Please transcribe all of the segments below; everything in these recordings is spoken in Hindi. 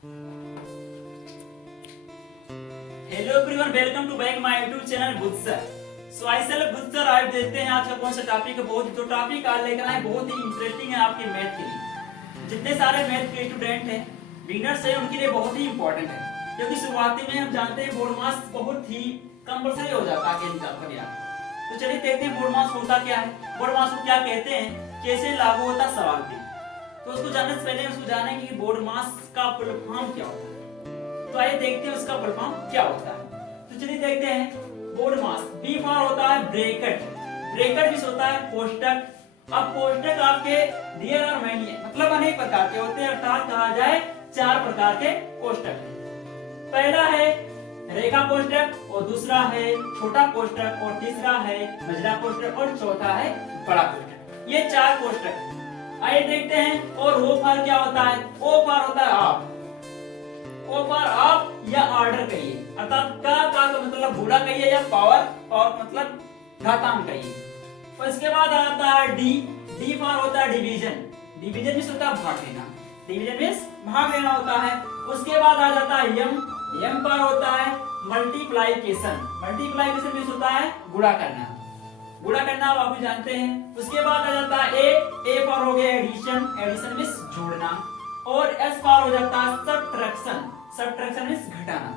Hello everyone, welcome to back my YouTube channel Budh sir. So I self Budh sir. आज देखते हैं आज का कौन सा टॉपिक है। जो टॉपिक आज लेकर आए बहुत ही इंटरेस्टिंग है आपके मैथ के लिए। जितने सारे मैथ के स्टूडेंट हैं, बिगिनर्स हैं, उनके लिए बहुत ही इंपॉर्टेंट है, क्योंकि शुरुआती में हम जानते हैं बोर्ड मास बहुत ही कंपलसरी हो जाता है एग्जाम का। तो चलिए देखते हैं बोर्ड मास होता क्या है, बोर्ड मास को क्या कहते हैं, कैसे लागू होता है सवाल पे। तो उसको जानने से पहले उसको जानेंगे कि बोर्ड मास का फुल फॉर्म क्या होता है। तो आइए देखते हैं उसका फुल फॉर्म क्या होता है। तो चलिए देखते हैं बोर्ड मास। बी फॉर होता है ब्रैकेट, ब्रैकेट भी होता है कोष्टक। अब कोष्टक आपके देयर और मैनी है, मतलब अनेक प्रकार के होते हैं, अर्थात कहा जाए 4 प्रकार के कोष्टक हैं। पहला है रेखा कोष्टक, और दूसरा है छोटा कोष्टक, और तीसरा है मझला कोष्टक, और चौथा है बड़ा कोष्टक। ये 4 कोष्टक हैं। आइए देखते हैं। और ओ फॉर क्या होता है? ओ फॉर होता है आप, ओ फॉर आप या ऑर्डर कहिए, अर्थात का मतलब गुणा कहिए या पावर, और मतलब घातांक कहिए। और इसके बाद आता है डी, डी फॉर होता है डिवीजन, डिवीजन मींस होता है भाग लेना, डिवीजन मींस भाग लेना होता है। उसके बाद आ जाता है यम, यम पर होता है मल्टीप्लाइकेशन, मल्टीप्लाइकेशन मींस होता है गुणा करना, गुणा करना आप भी जानते हैं। उसके बाद आ जाता है ए पर हो गया एडिशन, एडिशन मींस जोड़ना। और एस पर हो जाता है सबट्रैक्शन, सबट्रैक्शन मींस घटाना।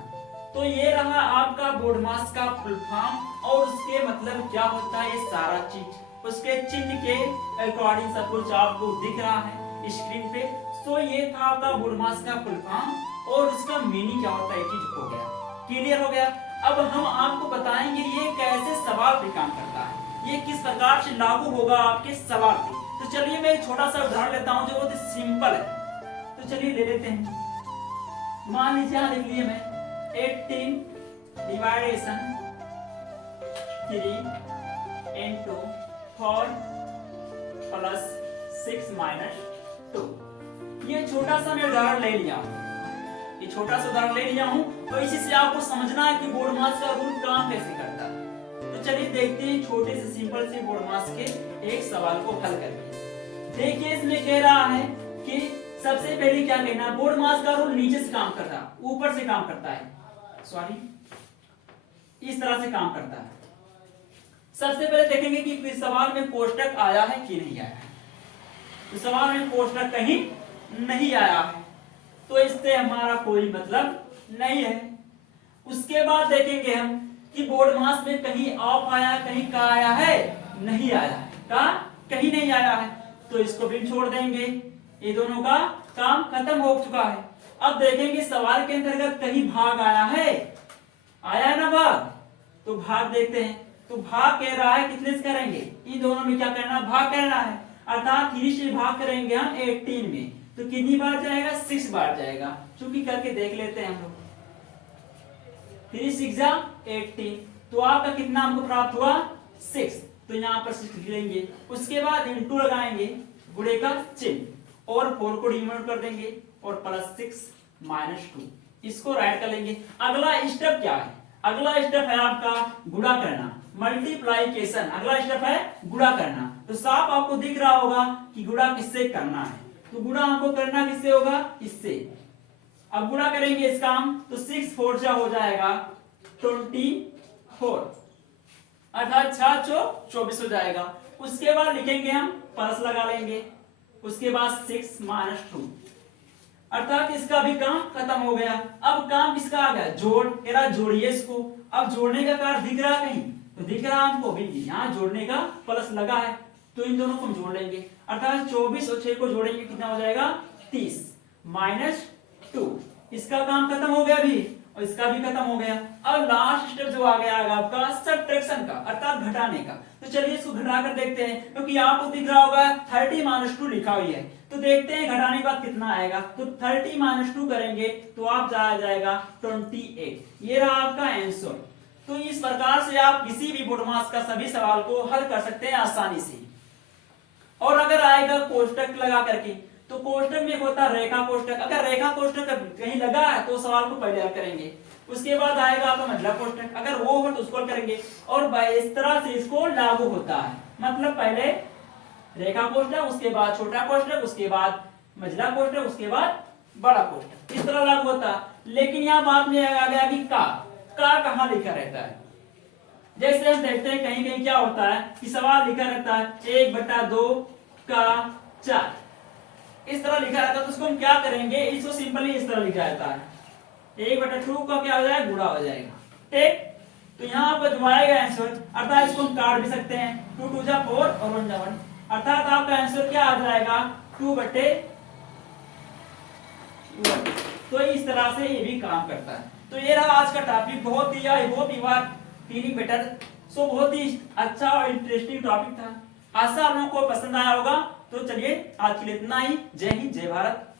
तो ये रहा आपका बोर्ड मास का फुल फॉर्म, और उसके मतलब क्या होता है ये सारा चीज उसके चिन्ह के अकॉर्डिंग सब कुछ आपको दिख रहा है स्क्रीन पे। तो ये था आपका बोर्ड मास का फुल फॉर्म, और उसका मीनिंग क्या होता है ये चीज हो गया, क्लियर हो गया। अब हम आपको बताएंगे ये कैसे सवाल पे काम करता है, ये किस प्रकार से लागू होगा आपके सवाल पे। तो चलिए मैं एक छोटा सा उदाहरण लेता हूँ जो बहुत ही सिंपल है। तो चलिए ले लेते हैं। मान लीजिए यहाँ लिख लिए मैं 18 डिवाइडेशन 3 into 4 प्लस 6 माइनस 2। ये छोटा सा मैं उदाहरण ले लिया हूँ, ये छोटा सा उदाहरण ले लिया हूँ। तो इसी से आपको समझना है कि बोर्ड मास का रूल काम कैसे करता है। तो चलिए देखते हैं छोटे से सिंपल से बोर्ड मास के एक सवाल को हल करके। देखिए इसमें कह रहा है कि सबसे पहले क्या कहना है, बोर्ड मास का रूल नीचे से काम कर रहा है, ऊपर से काम करता है, सॉरी इस तरह से काम करता है। सबसे पहले देखेंगे कि सवाल में कोष्टक आया है कि नहीं आया है। तो सवाल में कोष्टक कहीं नहीं आया है, तो इससे हमारा कोई मतलब नहीं है। उसके बाद देखेंगे हम कि बोर्ड मास में कहीं ऑफ आया, कहीं का आया है, नहीं आया है, का कहीं नहीं आया है, तो इसको भी छोड़ देंगे। ये दोनों का काम खत्म हो चुका है। अब देखेंगे सवाल के अंतर्गत कहीं भाग आया है, आया है ना भाग, तो भाग देखते हैं। तो भाग कह रहा है कितने से करेंगे, इन दोनों में क्या करना, भाग करना है, अर्थात 3 से भाग करेंगे हम 18 में, तो कितनी बार जाएगा, 6 बार जाएगा। चूंकि करके देख लेते हैं हम लोग। 3 6 18, तो आपका कितना हमको प्राप्त हुआ 6, तो यहाँ पर 6 लिख लेंगे। उसके बाद इंटू लगाएंगे, गुणे का चिन्ह, और 4 को डिवाइड कर देंगे, और प्लस 6 माइनस 2, इसको राइट कर लेंगे। अगला स्टेप क्या है, अगला स्टेप है आपका गुणा करना, मल्टीप्लाइकेशन। अगला स्टेप है गुणा करना। तो साफ आपको दिख रहा होगा कि गुणा किससे करना है, तो गुणा हमको करना किससे होगा, इससे। अब गुणा करेंगे इसका हम, तो 6 4 जा हो जाएगा 24, अर्थात 6 4 24 हो जाएगा। उसके बाद लिखेंगे हम, प्लस लगा लेंगे, उसके बाद 6 माइनस 2, अर्थात इसका भी काम खत्म हो गया। अब काम किसका आ गया, जोड़, कह रहा जोड़िए इसको। अब जोड़ने का कार्य दिख रहा कहीं, तो दिख रहा हमको भी, यहाँ जोड़ने का प्लस लगा है, तो इन दोनों को हम जोड़ लेंगे, अर्थात 24 और 6 को जोड़ेंगे कितना हो जाएगा 30 माइनस 2, इसका काम खत्म हो गया भी, और इसका भी खत्म हो गया। अब लास्ट स्टेप जो आ गया आपका सबट्रैक्शन का, अर्थात घटाने का। तो चलिए इसको घटा कर देखते हैं, क्योंकि आपको दिख रहा होगा 30 माइनस 2 लिखा हुआ है। तो देखते हैं घटाने के बाद कितना आएगा। तो 30 माइनस 2 करेंगे तो आप जाएगा 28। ये रहा आपका आंसर। तो इस प्रकार से आप किसी भी बोर्ड मास का सभी सवाल को हल कर सकते हैं आसानी से। और अगर आएगा कोष्टक लगा करके, तो कोष्टक में होता है रेखा कोष्टक। अगर रेखा कोष्टक कहीं लगा है तो सवाल को पहले हल करेंगे। उसके बाद आएगा आपका मझला कोष्टक, अगर वो हो तो उसको करेंगे, और इस तरह से इसको लागू होता है। मतलब पहले रेखा कोष्टक, उसके बाद छोटा कोष्टक, उसके बाद मझला कोष्टक, उसके बाद बड़ा कोष्टक इस तरह लागू होता है। लेकिन यहाँ बात में आ गया कि का कहाँ लिखा रहता है। जैसे हम देखते हैं कहीं कहीं क्या होता है कि सवाल लिखा रहता है 1/2 का 4 इस तरह लिखा रहता है। तो उसको हम क्या करेंगे, इसको सिंपली इस तरह लिखा रहता है 1/2 का क्या हो जाएगा, गुणा हो जाएगा। ठीक, तो यहाँ पर जो आएगा आंसर अर्थात इसको हम काट भी सकते हैं 2 2 जा 4 और 1 जा 1 अर्थात आपका आंसर क्या आ जाएगा 2/1। तो इस तरह से ये भी काम करता है। तो ये रहा आज का टॉपिक, बहुत ही I hope you are feeling better. So बहुत ही अच्छा और इंटरेस्टिंग टॉपिक था, आशा आप लोगों को पसंद आया होगा। तो चलिए आज के लिए इतना ही। जय हिंद, जय भारत।